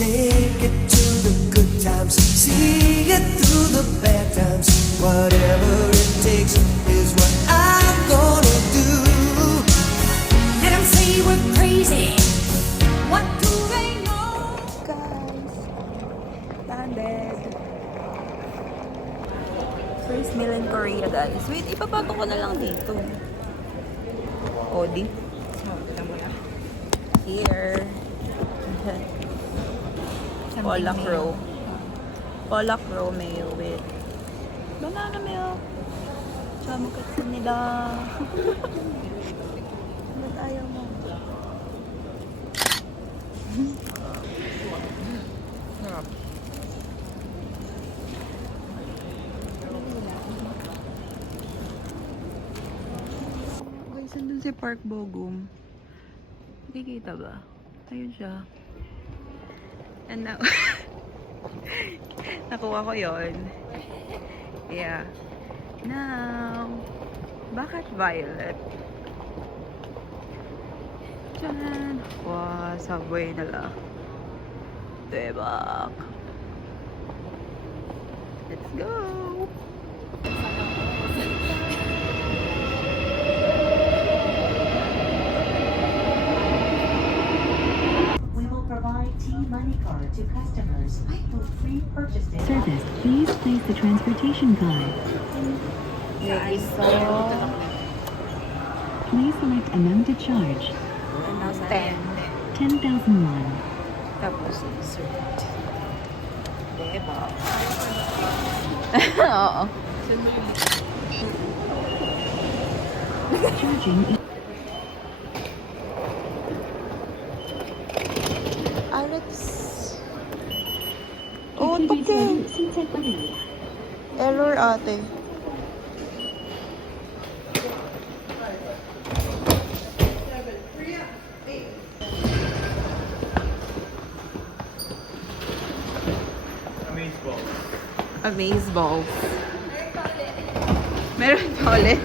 Take it to the good times, see it through the bad times. Whatever it takes is what I'm gonna do. Let them say we're crazy. What do they know? Guys, landed. First meal in Korea, guys. Wait, ipapato ko na lang dito. Odi. Here. Pollock roe. Pollock roe mayo with banana milk. Chamukatsunida. Ba't ayaw mo? Sarap. Guys, nandun si Park Bogum. Nakikita ba? Ayun siya. And now, nakuha ko yon. Yeah. Now, bakit violet? Diyan. Wow, subway nila. Debak. Let's go! Money card to customers for free purchase day. Service, please place the transportation card. Please select amount to charge. 10,000 won. Tapos insert. Diba? Oo. Charging. Alex. Oh, token. Error ate. Amaze balls. Meron pa ulit.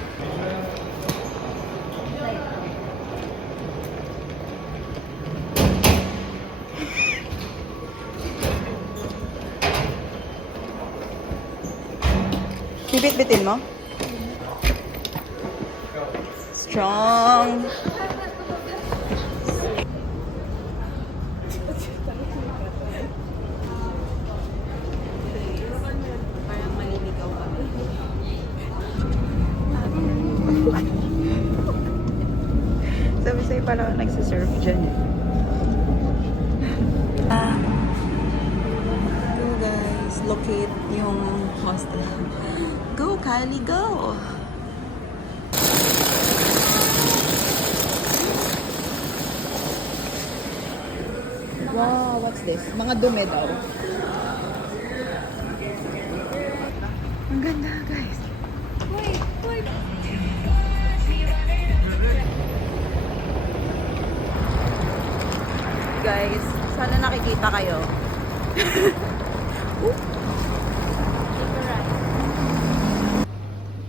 Bibit-bitin mo? Strong. Parang maliligaw kami. Sabi sa'yo parang nagsisurf dyan eh. So guys, locate yung hostel. Go, Kylie, go! Wow, what's this? Mga dumi daw. Ang ganda, guys. Wait, wait. Guys, sana nakikita kayo.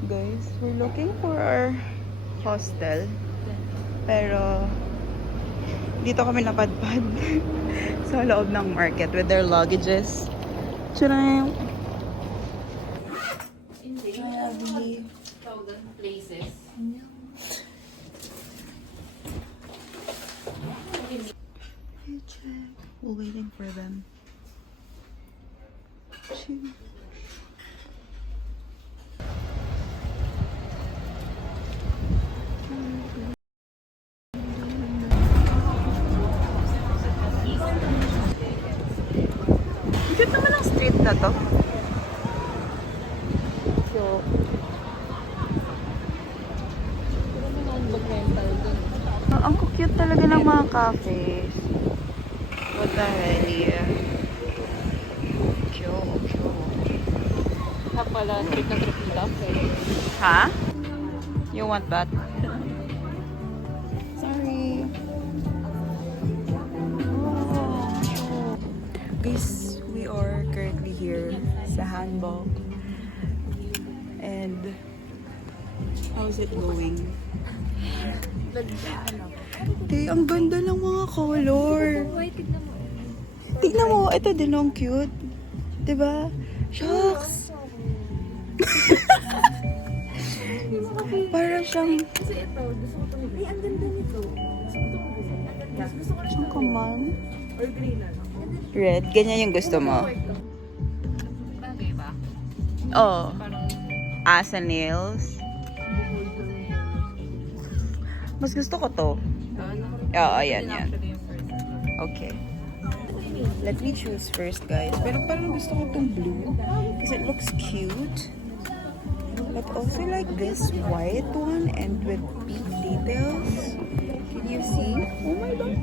Guys, we're looking for our hostel. Pero dito kami napadpad sa loob ng market with their luggages. Tcharam! Grabe. Places. Hey, check. We're waiting for them. Cheers. Cute naman ang street na to. So, ang cute talaga ng mga cafes. What the hell, yeah. Cute. Pala, trip na trip lang. Ha? You want that? Sorry. Oh, cute. Guys, we are currently here sa Hanbok. And how's it going? Te, ang ganda ng mga color. Tignan mo, ito din ang cute. Diba? Shucks! Para siyang... Kasi ito, gusto ko ito. Ay, ang ganda nito. Gusto ko ito. Gusto ko Siyang kaman. or green na. Red, ganyan yung gusto mo. Bagay ba? Oh, Parang asa nails. Mas gusto ko to. Oo, ayan, yan. Okay. Let me choose first, guys. Pero parang gusto ko tong blue. Because it looks cute. But also like this white one and with pink details. Can you see? Oh my god.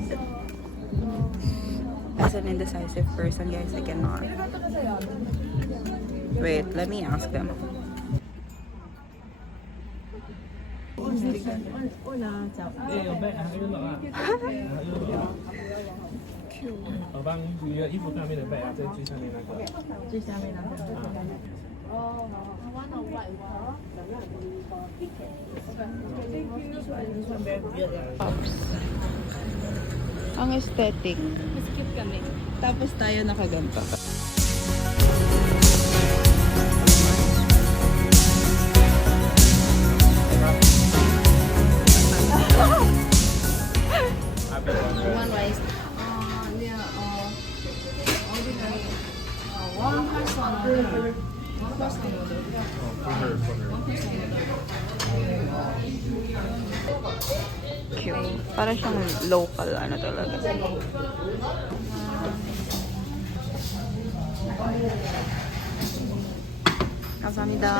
As an indecisive person, guys, I cannot. Wait, let me ask them. Ang aesthetic. mas cute kami. Tapos tayo nakaganto. One rice. Ordinary. One person. One person Cute. Para siyang local, ano talaga. Kasamida.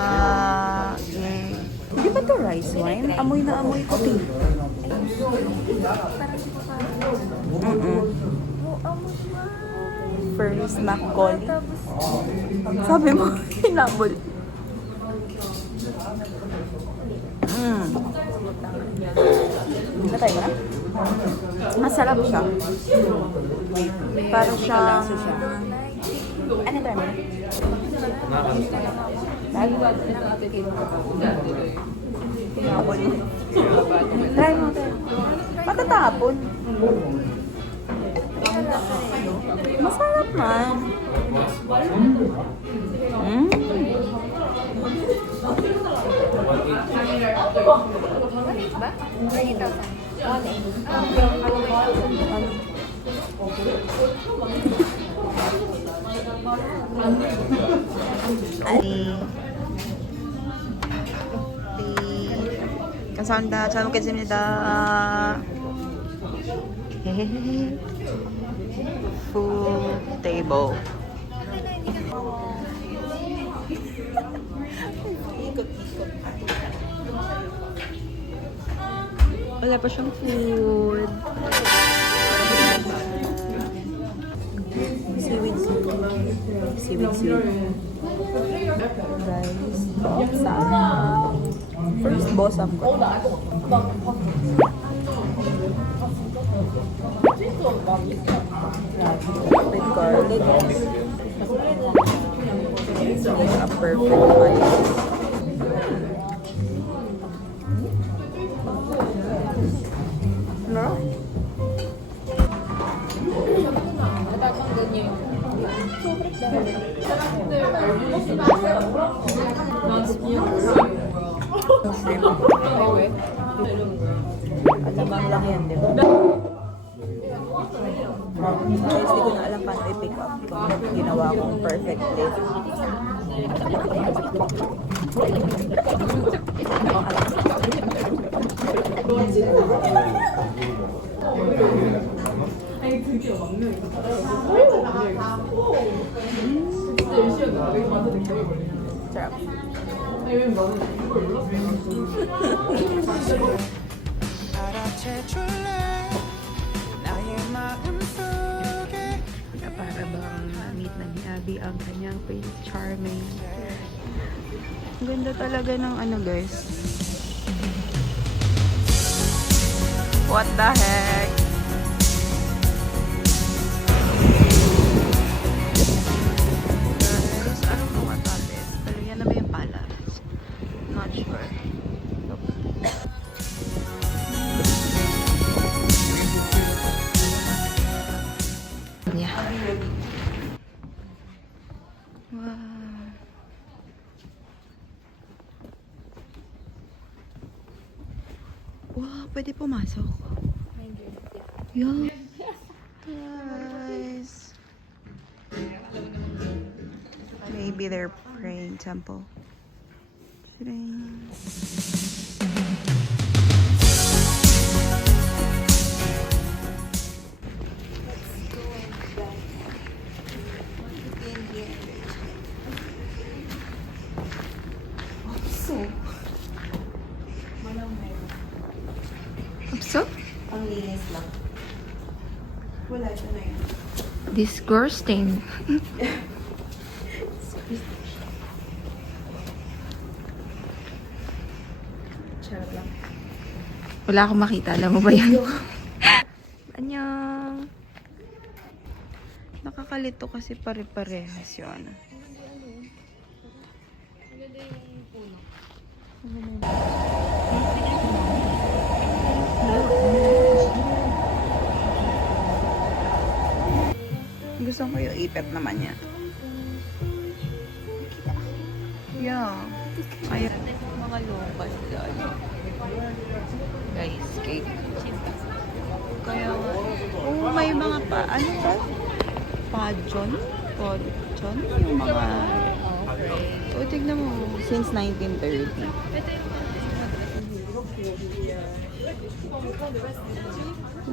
Hindi ba to rice wine? Amoy na amoy ko. First Macaulay. Sabi mo, hinabol. Natay mo na? Masarap siya. Parang siyang... Ano tayo mo? Hinabol mo. Try mo tayo. Matatapon. Masarap man. ba? 3,000. 감사합니다. 잘 먹겠습니다. Full table. Wala pa siyang food. Seaweed soup. Seaweed soup. Guys, sarap! First boss up ko. With garlic. It's a perfect bite. No? Natatanggal niyo yung Alamang lang yan, di ba? Guys, hindi ko na alam paano i-pick up kung ginawa kong perfect lift. Sarap. Para bang na-meet na ni Abby ang kanyang Prince Charming. Ang ganda talaga ng ano, guys. What the heck? Guys, I don't know what that is. Pero yan na ba yung palace? Not sure. Look. Wow. Wow, pwede pumasok. Yeah. Guys. Maybe they're praying temple. Shooting. Upso? Ang linis lang. Wala siya na yun. Disgusting. Charot lang. Wala akong makita. Alam mo ba yan? Annyeong. Nakakalito kasi pare-parehas yun. Gusto ko yung ipet naman niya. Yeah. Ayan. Mga local dyan. Guys, cake. Kaya, oh, may mga pa, ano ba? Pajon? Pajon? Yung mga, oh, tignan mo, since 1930.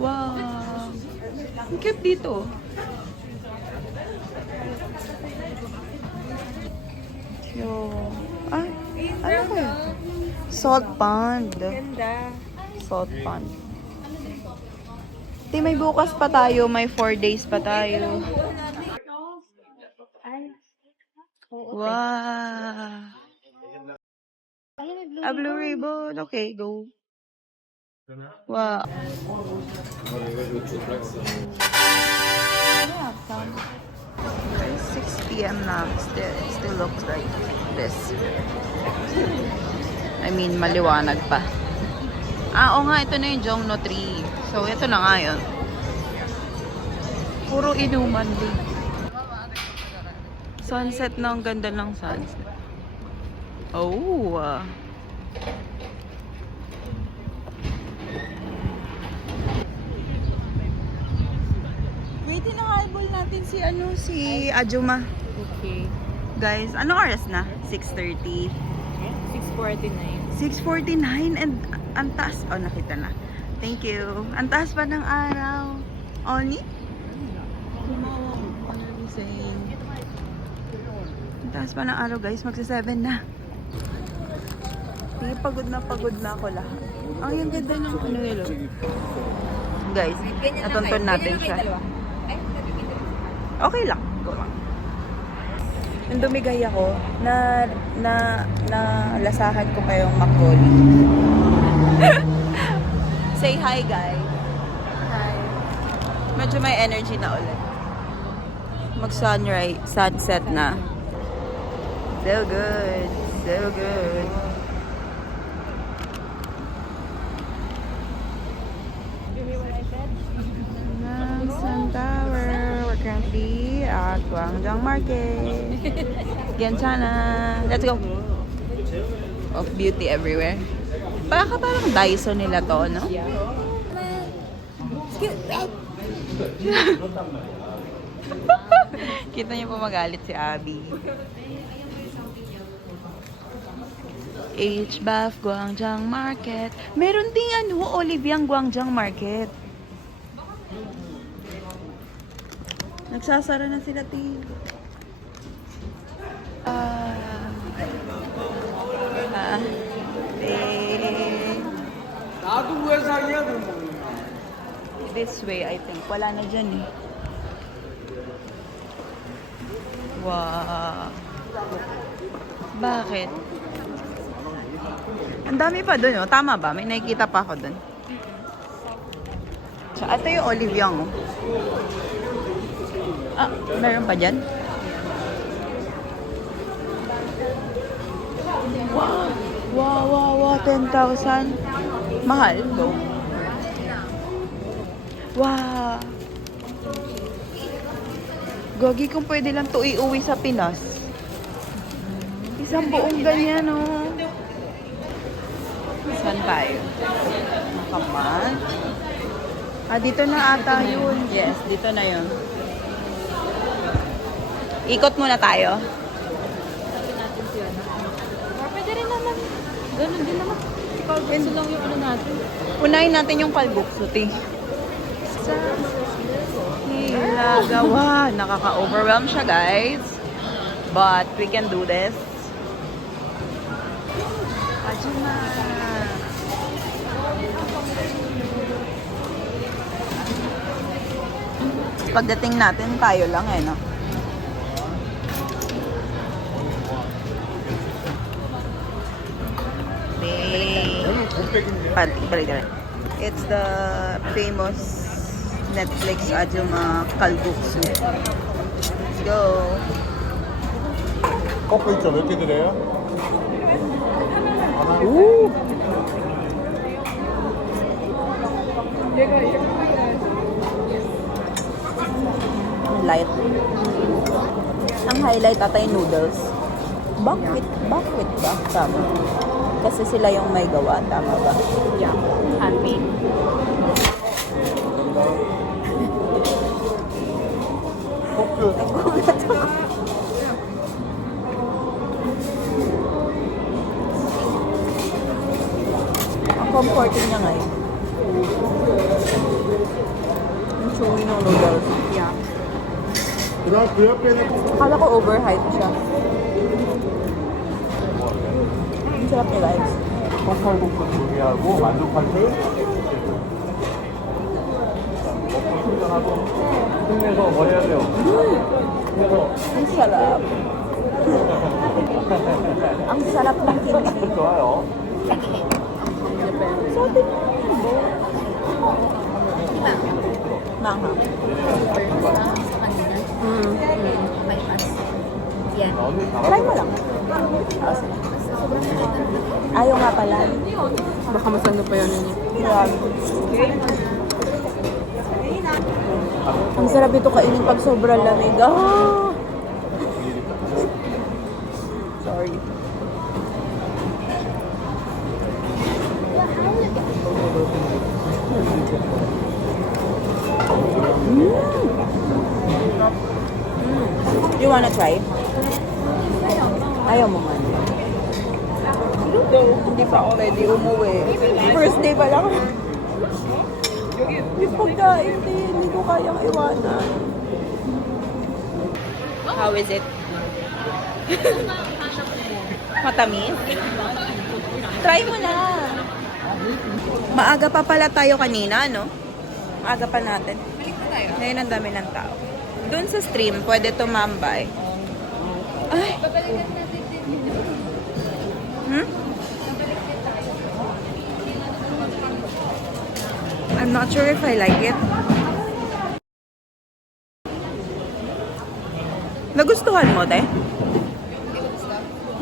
Wow! Ang cute dito. Yo. Ah, ano ko yun? Salt pond. Ganda. Salt pond. Di, may bukas pa tayo. May 4 days pa tayo. Wow. A blue ribbon. Okay, go. Wow. Yeah, some. 6 p.m. na. It still looks like this. I mean, maliwanag pa. Ah, oo nga, ito na yung Jongno tree. So, ito na nga yun. Puro inuman din. Sunset na, ang ganda ng sunset. Oh, Wait, hinahabol natin si Ajuma. Okay. Guys, ano oras na? 6:30. 6:49. 6:49 and ang taas. Oh, nakita na. Thank you. Ang taas pa ng araw. Oni? Ang taas pa ng araw, guys. Magsa-7 na. Hindi, pagod na ako lahat. Ay, ang ganda ng ano yun. Guys, natuntun natin siya. Okay lang. Go on. Nung dumigay ako, lasahan ko pa yung Macaulay. Say hi, guys. Hi. Medyo may energy na ulit. Mag-sunrise, sunset na. So good. So good. Sun Tower. We're currently at Gwangjang Market. Gyeonchana. Let's go. Of beauty everywhere. Parang Daiso nila to, no? Kita niyo po magalit si Abby. HBAF Gwangjang Market. Meron ding Oliviang Gwangjang Market. Nagsasara na sila, Tin. This way, I think. Wala na dyan eh. Wow. Bakit? Ang dami pa dun, oh. Tama ba? May nakikita pa ako dun. So, ito yung Oliviang, oh. Ah, meron pa dyan? Wow, 10,000. Mahal. Go. Wow. Gagi kung pwede lang to iuwi sa Pinas. Isang buong ganyan, oh. Saan tayo? Nakaman? Dito na ata yun. Yes, dito na yun. Ikot muna tayo. Pwede rin naman. Ganun din naman. Kalbukso lang yung ano natin. Unahin natin yung kalbukso, ti. Sa Hilagawa. Nakaka-overwhelm siya, guys. But we can do this. Ajuma. Pagdating natin, tayo lang eh, no? Balik. It's the famous Netflix Ajuma Kalbuksu. Let's go. 커플 있죠? 몇 개 드려요? Light. Ang highlight ata yung noodles. Buckwheat ba? Tama. Kasi sila yung may gawa. Tama ba? Yeah. Handmade. 커플 Ang comforting niya ngayon. Yung chewy ng noodles. Yeah. 그다음 그 옆에는 Akala ko overhyped siya. Ang sarap niya, guys. 콩칼국수 2개하고 만두 팔트 먹고 충전하고 힘내서 뭐 해야 돼요? Ang sarap. Ang sarap ng kimchi. 좋아요. So, Manghang. Yan. Try mo lang. Ayaw nga pala. Baka masando pa yun niya. Grabe. Ang sarap ito kainin pag sobrang lamig. Ah! Sorry. You wanna try? Ayaw mo man. Hindi pa ako ready umuwi. First day pa lang. Yung pagkain, hindi ko kayang iwanan. How is it? Matamis? Try mo na. Maaga pa pala tayo kanina, no? Maaga pa natin. Ngayon ang dami ng tao. Doon sa stream, pwede tumambay. Ay! Hmm? I'm not sure if I like it. Nagustuhan mo, te?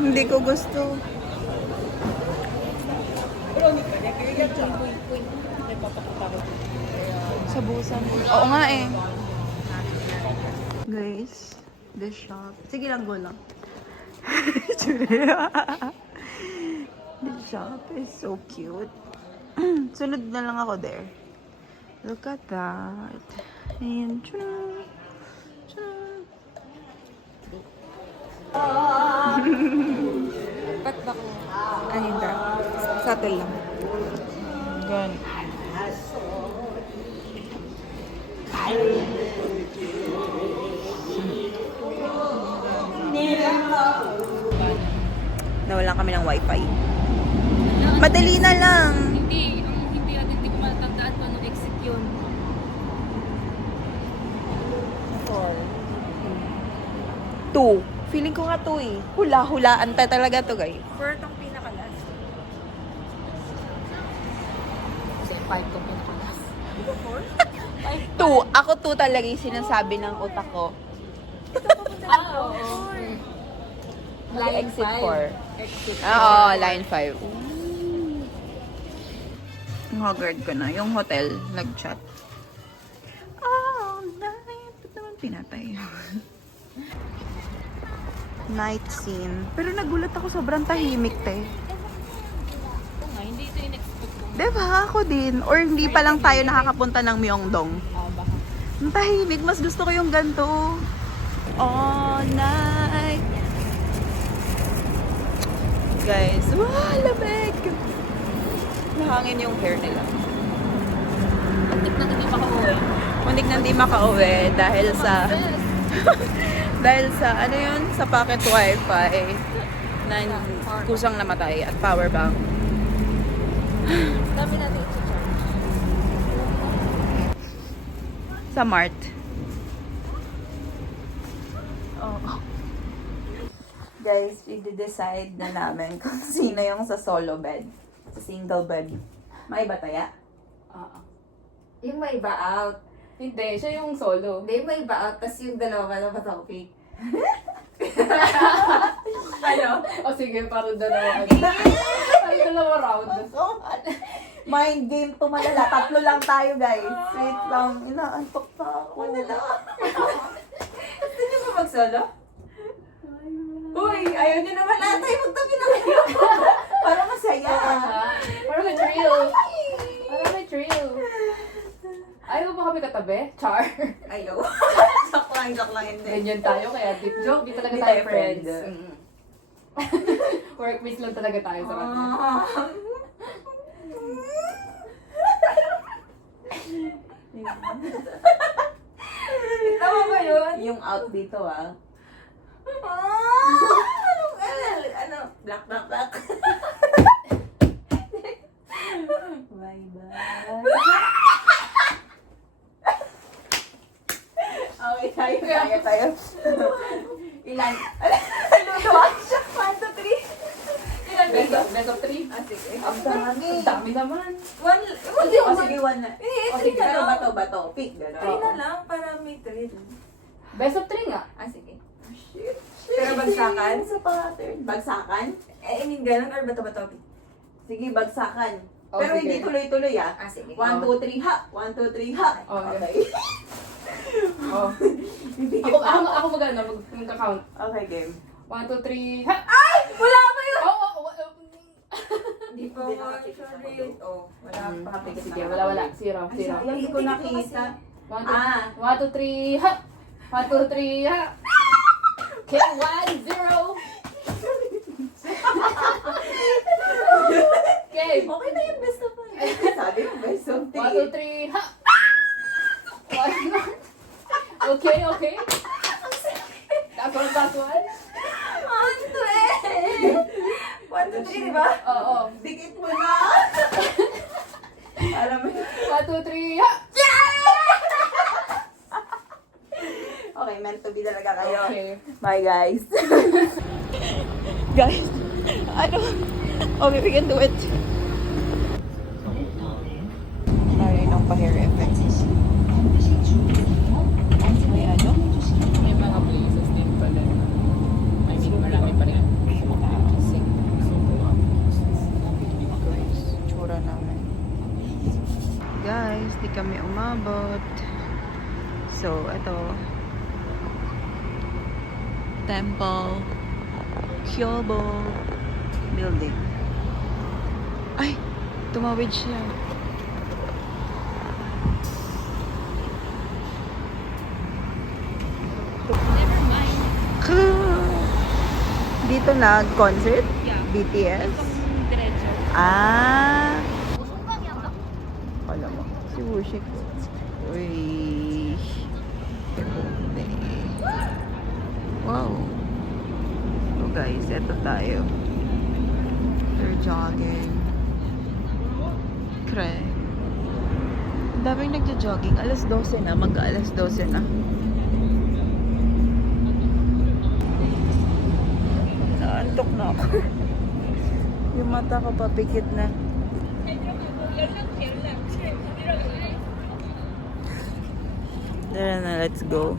Hindi ko gusto. Sa busan. Oo nga eh. Guys, this shop. Sige lang, go lang. This shop is so cute. Sunod na lang ako there. Look at that. And tchuna, tchuna. Ba't ba ko? Ano yun ka? Subtle lang. Gan. Nawalan kami ng wifi. Madali na lang. Hindi natin, hindi ko matatandaan kung anong exit yun. 2. Feeling ko nga 2 eh. Hula-hulaan ta talaga to, guys. For itong pinaka-last. Kasi 5 itong pinaka-last. 2. Ako 2 talaga yung sinasabi ng utak ko. Oo. Exit 4. Exit Oo, line 5. Haggard ko na. Yung hotel, nag-chat. Oh, night. pinatay. Night scene. Pero nagulat ako, sobrang tahimik, te. Hindi ito yung expect ko. Diba? Ako din. Or hindi pa lang tayo nakakapunta ng Myeongdong. Baka. Ang tahimik. Mas gusto ko yung ganito. All night. Guys, wow, lamig. Nahangin yung hair nila. Muntik na hindi makauwi. Muntik na hindi makauwi dahil sa dahil sa ano yun, sa pocket wifi na kusang namatay at power bank. Dami natin i-charge. Sa Mart. Oh. Guys, i-decide na namin kung sino yung sa solo bed. Sa single bed. May bataya? Yung may iba out. Hindi, siya yung solo. Hindi, may iba out. Tapos yung dalawa ka na pa-topic. Ano? O sige, parang dalawa ka. Ay, dalawa round. Mind game to malala. Tatlo lang tayo, guys. Wait lang. Inaantok pa ako. Gusto niyo ba mag-solo? Uy, ayaw niyo naman atay. Magtabi na kayo. Para masaya. Parang may thrill. Parang may thrill. Ayaw ba kami katabi? Char. Ayaw. Joke lang, hindi. Ganyan tayo, kaya di talaga Di tayo tayo friends. friends. Mm. Workmates lang talaga tayo sa kanya. Tama ba yun? Yung out dito, ah. Ano? Black. Bye-bye. Okay, tayo. Ilan? One, two, three. Ilan ba ito? Best of 3? Ah, sige. Ang dami. Ang dami naman. One, O sige, one na. Eh, O three sige, na lang. bato. Pick, gano'n. Three na lang para may three. Best of 3 nga. Ah, sige. Pero bagsakan? Sa pattern. Bagsakan? I mean, ganun or bato-bato? Sige, bagsakan. O, Pero sige. hindi tuloy-tuloy, ah. Ah, sige. 1, 2, 3, ha! 1, 2, 3, ha! Okay. Okay. Oh. Hindi Ako mag-count. Okay, game. 1, 2, 3, ha! Wala pa yun! Oo, Hindi pa Hindi mo nakakita sa actually. Oh, wala pa. sige, wala. Zero. Hindi ko nakita. 1, 2, 3, ha! 1, 2, 3, ha! Okay, 1, 0. Okay. Okay na yung best of one. Sabi mo, best of 1, 2, 3, ha! Okay. Tapos last one? 1, 2, 3, di ba? Oo. Dikit mo na! Alam mo. 1, 2, 3, ha! Okay, meant to be talaga kayo. Okay. Bye, guys. Guys, okay, we can do it. Sorry, nung pa-hair effects. May ano? May mga places din pala. I mean, marami pa rin. Guys, tsura namin. Guys, di kami umabot. So, ito. Temple Kyobo Building. Ay! Tumawid siya. Never mind. Dito nag-concert? Yeah. BTS? Diretso. Ah! Alam mo, si Wushik. Uy! Wow! So guys, eto tayo. They're jogging. Cray. Ang daming nagja-jogging. Alas 12 na. Mag-alas 12 na. Naantok na ako. Yung mata ko papikit na. Tara na, let's go.